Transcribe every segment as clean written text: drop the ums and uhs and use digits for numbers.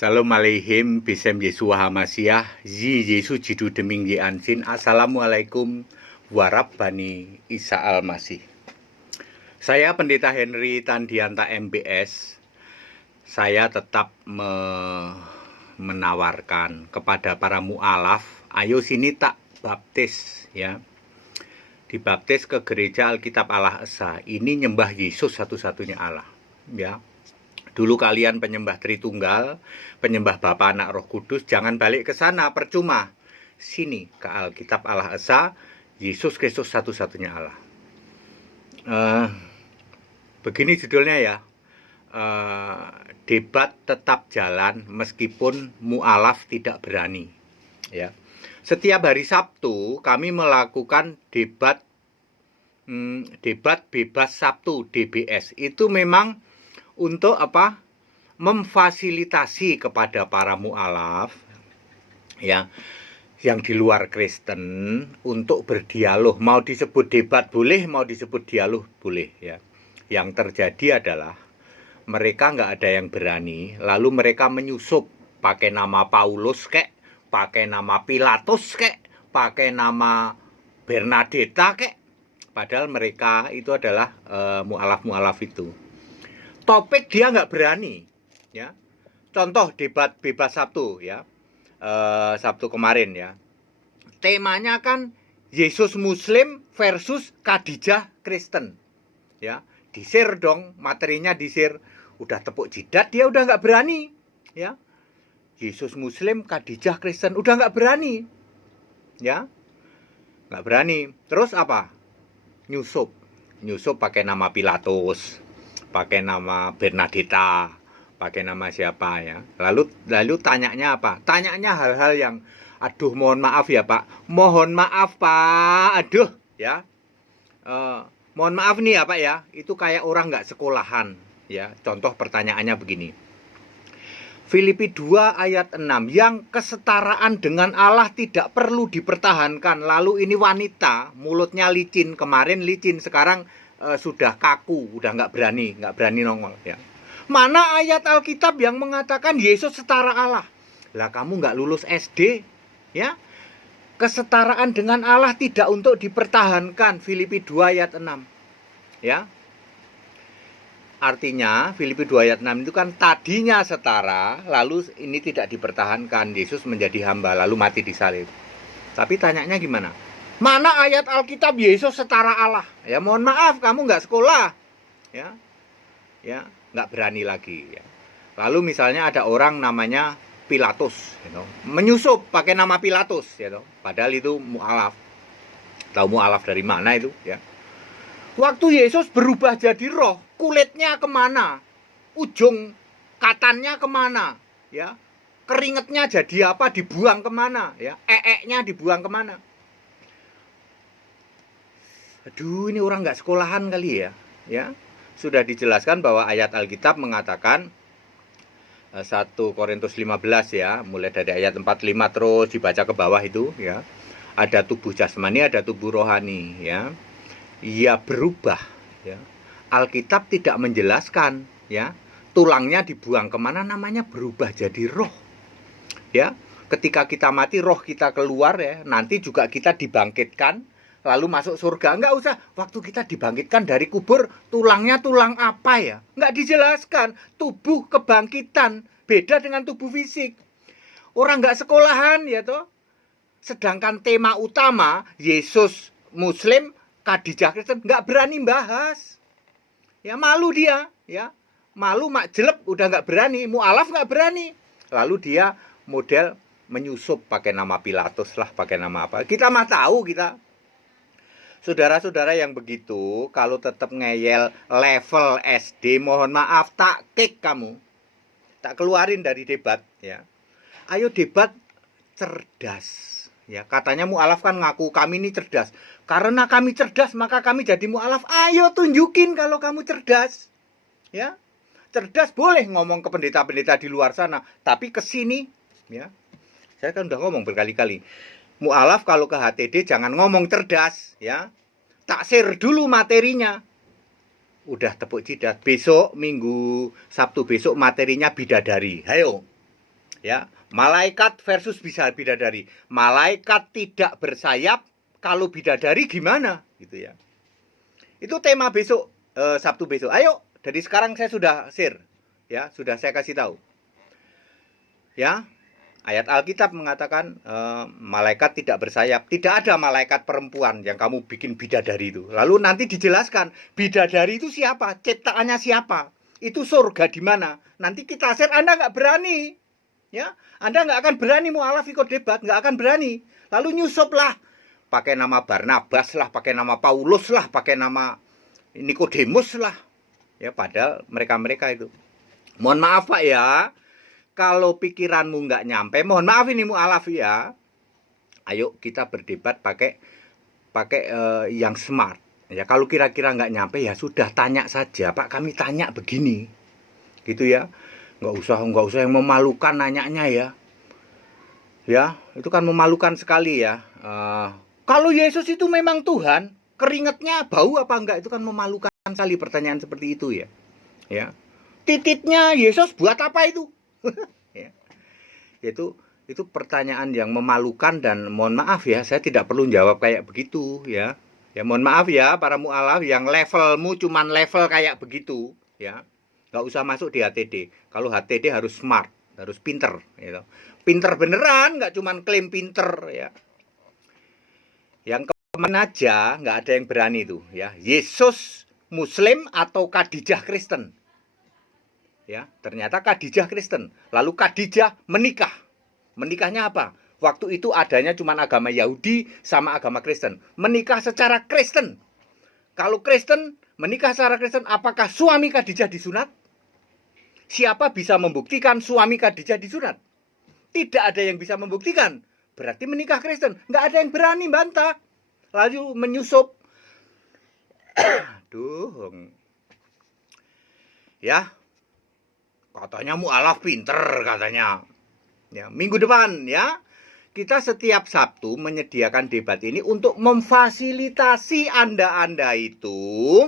Salam alaihim bisem Yesu Hamasiah Yi Yesu jidu deming ye ansin. Assalamualaikum warabbani Isa Al-Masih. Saya Pendeta Henry Tandianta MBS. Saya tetap menawarkan kepada para mu'alaf, ayo sini tak baptis ya. Dibaptis ke gereja Alkitab Allah Esa. Ini nyembah Yesus satu-satunya Allah ya. Dulu kalian penyembah Tritunggal, penyembah Bapa, Anak, Roh Kudus, jangan balik ke sana, percuma. Sini ke Alkitab Allah Esa, Yesus Kristus satu-satunya Allah. Begini judulnya ya, debat tetap jalan meskipun mu'alaf tidak berani. Ya, setiap hari Sabtu kami melakukan debat bebas Sabtu (DBS). Itu memang untuk apa? Memfasilitasi kepada para mu'alaf ya, yang di luar Kristen untuk berdialog. Mau disebut debat boleh, mau disebut dialog boleh ya. Yang terjadi adalah mereka nggak ada yang berani, lalu mereka menyusup pakai nama Paulus kek, pakai nama Pilatus kek, pakai nama Bernadetta kek. Padahal mereka itu adalah mu'alaf-mu'alaf itu. Topik dia nggak berani ya. Contoh debat bebas Sabtu ya, Sabtu kemarin ya, temanya kan Yesus Muslim versus Khadijah Kristen ya. Disir dong, materinya disir. Udah tepuk jidat dia udah nggak berani ya. Yesus Muslim, Khadijah Kristen, udah nggak berani ya, nggak berani. Terus apa? Nyusup pakai nama Pilatus, pakai nama Bernadetta, pakai nama siapa ya. Lalu tanyanya apa? Tanyanya hal-hal yang aduh mohon maaf ya Pak. Mohon maaf Pak. Aduh ya. Mohon maaf nih ya Pak ya. Itu kayak orang nggak sekolahan ya. Contoh pertanyaannya begini. Filipi 2 ayat 6. Yang kesetaraan dengan Allah tidak perlu dipertahankan. Lalu ini wanita, mulutnya licin. Kemarin licin, sekarang sudah kaku, udah nggak berani nongol ya. Mana ayat Alkitab yang mengatakan Yesus setara Allah? Lah kamu nggak lulus SD ya. Kesetaraan dengan Allah tidak untuk dipertahankan. Filipi 2 ayat 6 ya. Artinya Filipi 2 ayat 6 itu kan tadinya setara, lalu ini tidak dipertahankan. Yesus menjadi hamba lalu mati di salib. Tapi tanyanya gimana? Mana ayat Alkitab Yesus setara Allah? Ya mohon maaf, kamu nggak sekolah, ya, nggak berani lagi. Ya. Lalu misalnya ada orang namanya Pilatus, menyusup pakai nama Pilatus, padahal itu mu'alaf. Tahu mu'alaf dari mana itu? Ya. Waktu Yesus berubah jadi roh, kulitnya kemana? Ujung katannya kemana? Ya, keringetnya jadi apa? Dibuang kemana? Ya, nya dibuang kemana? Aduh, ini orang nggak sekolahan kali ya. Ya, sudah dijelaskan bahwa ayat Alkitab mengatakan 1 Korintus 15 ya, mulai dari ayat 45 terus dibaca ke bawah itu ya. Ada tubuh jasmani, ada tubuh rohani ya. Ia berubah ya. Alkitab tidak menjelaskan ya. Tulangnya dibuang kemana, namanya berubah jadi roh. Ya, ketika kita mati roh kita keluar ya, nanti juga kita dibangkitkan lalu masuk surga. Enggak usah, waktu kita dibangkitkan dari kubur, tulangnya tulang apa ya? Enggak dijelaskan. Tubuh kebangkitan, beda dengan tubuh fisik. Orang enggak sekolahan ya toh. Sedangkan tema utama, Yesus Muslim, Khadijah Kristen, enggak berani bahas. Ya malu dia, ya. Malu mak jelek, udah enggak berani. Mu'alaf enggak berani. Lalu dia model menyusup pakai nama Pilatus lah, pakai nama apa. Kita mah tahu kita. Saudara-saudara yang begitu, kalau tetap ngeyel level SD, mohon maaf, tak kick kamu. Tak keluarin dari debat ya. Ayo debat cerdas ya. Katanya mu'alaf kan ngaku kami ini cerdas. Karena kami cerdas maka kami jadi mu'alaf. Ayo tunjukin kalau kamu cerdas. Ya. Cerdas boleh ngomong ke pendeta-pendeta di luar sana, tapi ke sini ya. Saya kan udah ngomong berkali-kali. Mu'alaf kalau ke HTD jangan ngomong cerdas ya. Taksir dulu materinya. Udah tepuk jidat. Besok Minggu Sabtu besok materinya bidadari. Ayo. Ya, malaikat versus bisa bidadari. Malaikat tidak bersayap, kalau bidadari gimana? Gitu ya. Itu tema besok, Sabtu besok. Ayo, dari sekarang saya sudah share. Ya, sudah saya kasih tahu. Ya, ayat Alkitab mengatakan malaikat tidak bersayap. Tidak ada malaikat perempuan yang kamu bikin bidadari itu. Lalu nanti dijelaskan, bidadari itu siapa? Ciptaannya siapa? Itu surga di mana? Nanti kita share, Anda nggak berani. Ya, Anda nggak akan berani mualaf ikut debat, nggak akan berani. Lalu nyusup lah, pakai nama Barnabas lah, pakai nama Paulus lah, pakai nama Nikodemus lah. Ya, padahal mereka-mereka itu. Mohon maaf Pak ya, kalau pikiranmu nggak nyampe, mohon maaf ini mualaf ya. Ayo kita berdebat pakai yang smart. Ya, kalau kira-kira nggak nyampe ya sudah tanya saja, Pak kami tanya begini, gitu ya. Nggak usah yang memalukan nanyanya ya. Ya, itu kan memalukan sekali ya. Kalau Yesus itu memang Tuhan, keringetnya bau apa enggak? Itu kan memalukan sekali pertanyaan seperti itu ya. Ya, titiknya Yesus buat apa itu? Ya. Itu pertanyaan yang memalukan dan mohon maaf ya, saya tidak perlu jawab kayak begitu ya. Ya mohon maaf ya para mualaf yang levelmu cuman level kayak begitu ya. Nggak usah masuk di HTD. Kalau HTD harus smart, harus pinter gitu. Pinter beneran, nggak cuman klaim pinter ya. Yang kemana aja nggak ada yang berani itu ya. Yesus Muslim atau Khadijah Kristen. Ya, ternyata Khadijah Kristen. Lalu Khadijah menikah. Menikahnya apa? Waktu itu adanya cuma agama Yahudi sama agama Kristen. Menikah secara Kristen. Kalau Kristen menikah secara Kristen, apakah suami Khadijah disunat? Siapa bisa membuktikan suami Khadijah disunat? Tidak ada yang bisa membuktikan. Berarti menikah Kristen. Nggak ada yang berani bantah. Lalu menyusup. Aduh. Ya. Katanya mualaf pinter katanya. Ya, minggu depan ya. Kita setiap Sabtu menyediakan debat ini untuk memfasilitasi Anda itu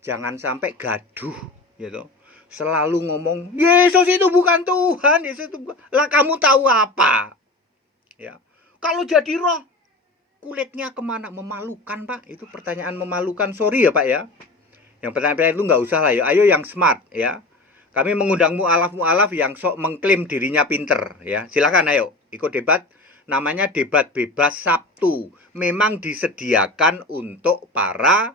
jangan sampai gaduh gitu. Selalu ngomong Yesus itu bukan Tuhan, Yesus itu bukan. Lah kamu tahu apa? Ya. Kalau jadi roh, kulitnya kemana? Memalukan Pak. Itu pertanyaan memalukan. Sorry ya Pak ya. Yang pertanyaan itu nggak usah lah ya. Ayo yang smart ya. Kami mengundang mualaf-mualaf yang sok mengklaim dirinya pinter ya. Silakan ayo ikut debat. Namanya debat bebas Sabtu. Memang disediakan untuk para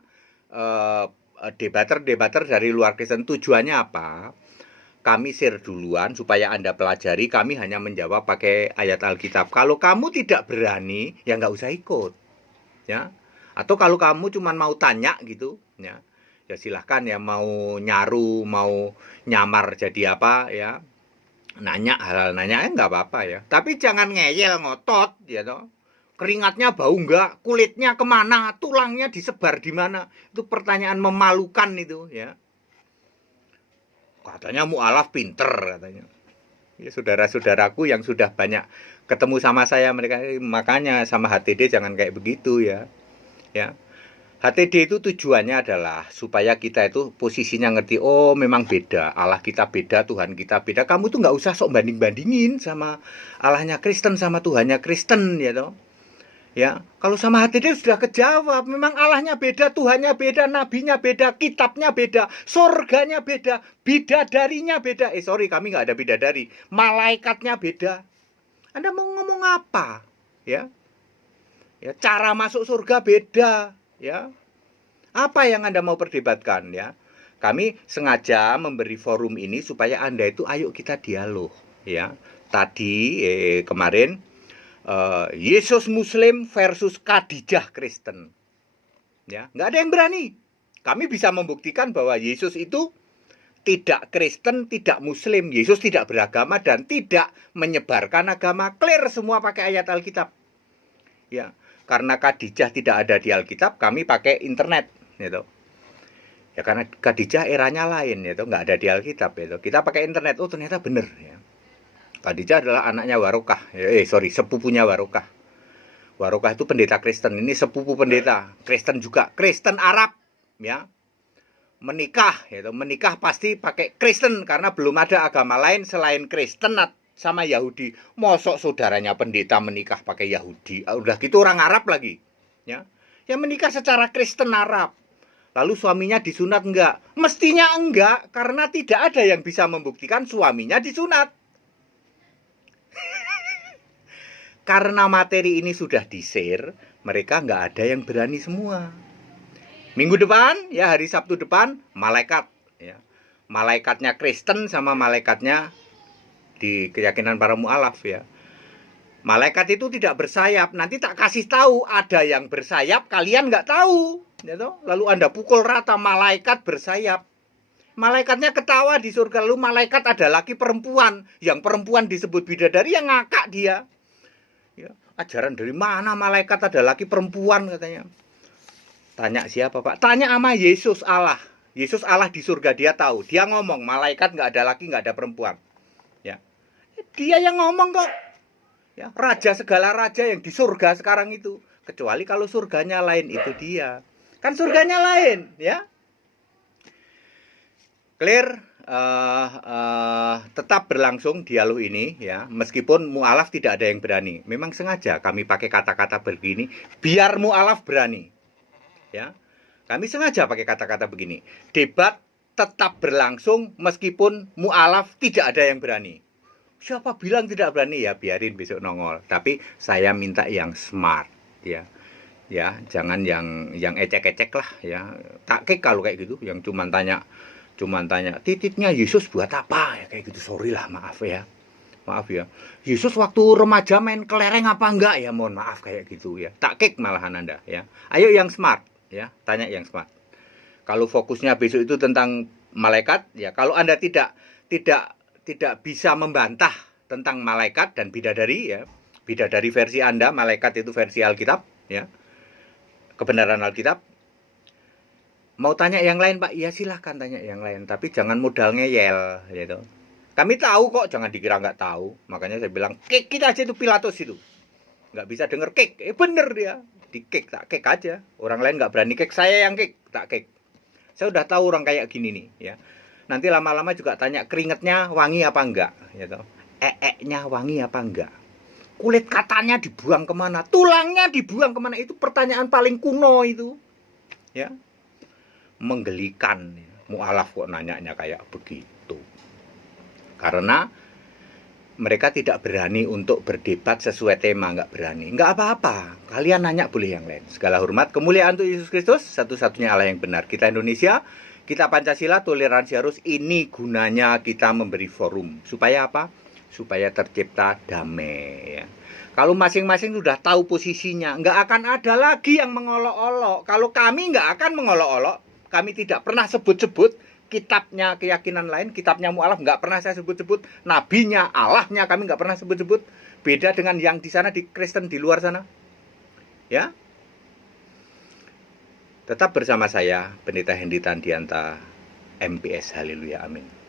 debater dari luar Kristen. Tujuannya apa? Kami share duluan supaya Anda pelajari. Kami hanya menjawab pakai ayat Alkitab. Kalau kamu tidak berani, ya nggak usah ikut. Ya. Atau kalau kamu cuma mau tanya gitu, ya silahkan ya, mau nyaru, mau nyamar jadi apa ya, nanya hal-hal nanya nggak apa-apa ya. Tapi jangan ngeyel ngotot ya toh. Keringatnya bau nggak, kulitnya kemana, tulangnya disebar di mana. Itu pertanyaan memalukan itu ya. Katanya mualaf pinter katanya. Ya saudara-saudaraku yang sudah banyak ketemu sama saya, mereka makanya sama HTD jangan kayak begitu ya. Ya. HTD itu tujuannya adalah supaya kita itu posisinya ngerti, oh memang beda, Allah kita beda, Tuhan kita beda. Kamu tuh nggak usah sok banding-bandingin sama Allahnya Kristen sama Tuhannya Kristen ya toh. Ya, kalau sama HTD sudah kejawab, memang Allahnya beda, Tuhannya beda, nabinya beda, kitabnya beda, surganya beda, bidadarinya beda. Sorry, kami nggak ada bidadari, malaikatnya beda. Anda mau ngomong apa? Ya, ya cara masuk surga beda. Ya, apa yang Anda mau perdebatkan ya? Kami sengaja memberi forum ini supaya Anda itu ayo kita dialog ya. Tadi kemarin Yesus Muslim versus Khadijah Kristen. Ya, nggak ada yang berani. Kami bisa membuktikan bahwa Yesus itu tidak Kristen, tidak Muslim. Yesus tidak beragama dan tidak menyebarkan agama. Clear semua pakai ayat Alkitab. Ya. Karena Khadijah tidak ada di Alkitab, kami pakai internet, gitu. Ya karena Khadijah eranya lain, gitu, nggak ada di Alkitab, gitu. Kita pakai internet, oh ternyata benar. Ya. Khadijah adalah anaknya Warokah, sepupunya Warokah. Warokah itu pendeta Kristen, ini sepupu pendeta Kristen juga, Kristen Arab, ya. Menikah, gitu. Menikah pasti pakai Kristen karena belum ada agama lain selain Kristen sama Yahudi. Mosok saudaranya pendeta menikah pakai Yahudi. Udah gitu orang Arab lagi. Ya. Yang menikah secara Kristen Arab. Lalu suaminya disunat enggak? Mestinya enggak, karena tidak ada yang bisa membuktikan suaminya disunat. Karena materi ini sudah di-share, mereka enggak ada yang berani semua. Minggu depan, ya hari Sabtu depan, malaikat. Ya. Malaikatnya Kristen sama malaikatnya di keyakinan para mu'alaf ya. Malaikat itu tidak bersayap. Nanti tak kasih tahu ada yang bersayap, kalian nggak tahu. Gitu. Lalu Anda pukul rata malaikat bersayap. Malaikatnya ketawa di surga. Lalu malaikat ada laki perempuan. Yang perempuan disebut bidadari, yang ngakak dia. Ya, ajaran dari mana malaikat ada laki perempuan katanya. Tanya siapa Pak? Tanya sama Yesus Allah. Yesus Allah di surga, dia tahu. Dia ngomong malaikat nggak ada laki, nggak ada perempuan. Ya, dia yang ngomong kok. Ya, raja segala raja yang di surga sekarang itu. Kecuali kalau surganya lain, itu dia. Kan surganya lain, ya. Clear, tetap berlangsung dialog ini, ya. Meskipun mu'alaf tidak ada yang berani. Memang sengaja kami pakai kata-kata begini, biar mu'alaf berani. Ya, kami sengaja pakai kata-kata begini. Debat tetap berlangsung meskipun mu'alaf tidak ada yang berani. Siapa bilang tidak berani? Ya biarin besok nongol. Tapi saya minta yang smart, ya. Ya, jangan yang ecek-ecek lah, ya. Tak kalau kayak gitu, yang cuman tanya titiknya Yesus buat apa? Ya kayak gitu. Sorry lah, maaf ya. Maaf ya. Yesus waktu remaja main kelereng apa enggak ya? Mohon maaf kayak gitu ya. Tak malahan Anda ya. Ayo yang smart, ya. Tanya yang smart. Kalau fokusnya besok itu tentang malaikat, ya. Kalau Anda tidak bisa membantah tentang malaikat dan bidadari, ya. Bidadari versi Anda, malaikat itu versi Alkitab, ya. Kebenaran Alkitab. Mau tanya yang lain, Pak? Ya silahkan tanya yang lain, tapi jangan modal ngeyel, gitu. Kami tahu kok, jangan dikira nggak tahu. Makanya saya bilang, kick kita aja itu Pilatus itu. Nggak bisa denger kick. Bener dia. Di kick, tak kick aja. Orang lain nggak berani kick, saya yang kick, tak kick. Saya udah tahu orang kayak gini nih, ya. Nanti lama-lama juga tanya keringetnya wangi apa enggak, gitu. Nya wangi apa enggak. Kulit katanya dibuang kemana, tulangnya dibuang kemana, itu pertanyaan paling kuno itu, ya. Menggelikan, mu'alaf kok nanyanya kayak begitu. Karena mereka tidak berani untuk berdebat sesuai tema, nggak berani. Nggak apa-apa, kalian nanya boleh yang lain. Segala hormat, kemuliaan untuk Yesus Kristus, satu-satunya Allah yang benar. Kita Indonesia, kita Pancasila, toleransi harus. Ini gunanya kita memberi forum. Supaya apa? Supaya tercipta damai, ya. Kalau masing-masing sudah tahu posisinya, nggak akan ada lagi yang mengolok-olok. Kalau kami nggak akan mengolok-olok, kami tidak pernah sebut-sebut kitabnya keyakinan lain, kitabnya mu'alaf nggak pernah saya sebut-sebut, nabinya, Allahnya kami nggak pernah sebut-sebut. Beda dengan yang di sana, di Kristen di luar sana, ya. Tetap bersama saya, Pendeta Hendy Tandianta, MPS. Haleluya, amin.